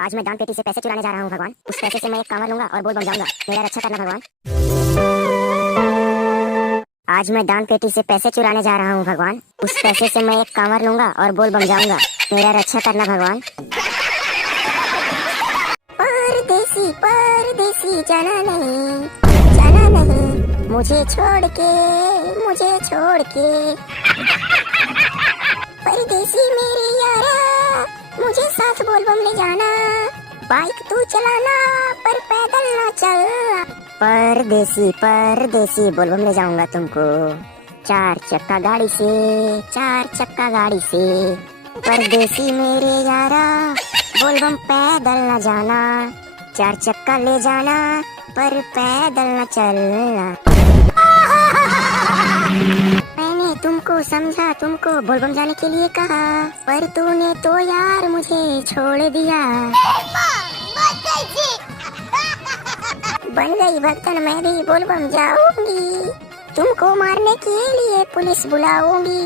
आज मैं दान पेटी से पैसे चुराने जा रहा हूँ भगवान। उस पैसे से मैं एक कांवर लूंगा और बोल बम जाऊंगा। मेरा रक्षा करना भगवान। आज मैं दान पेटी से पैसे चुराने जा रहा हूँ भगवान। उस पैसे से मैं एक कांवर लूंगा और बोल बम जाऊंगा। मेरा रक्षा करना भगवान। परदेसी परदेसी जाना नहीं मुझे छोड़ के परदेसी मेरे यारा मुझे साथ बोल बम ले जाना। बाइक तू चलाना पर पैदल ना चलना। परदेसी परदेसी बोल बम ले जाऊंगा तुमको। चार चक्का गाड़ी से परदेसी मेरे यारा बोल बम पैदल ना जाना। चार चक्का ले जाना पर पैदल न चलना। मैंने तुमको समझा, तुमको बोलबम जाने के लिए कहा, पर तूने तो यार मुझे छोड़ दिया। बन गई भक्तन मैं भी बोलबम जाऊंगी। तुमको मारने के लिए पुलिस बुलाऊंगी।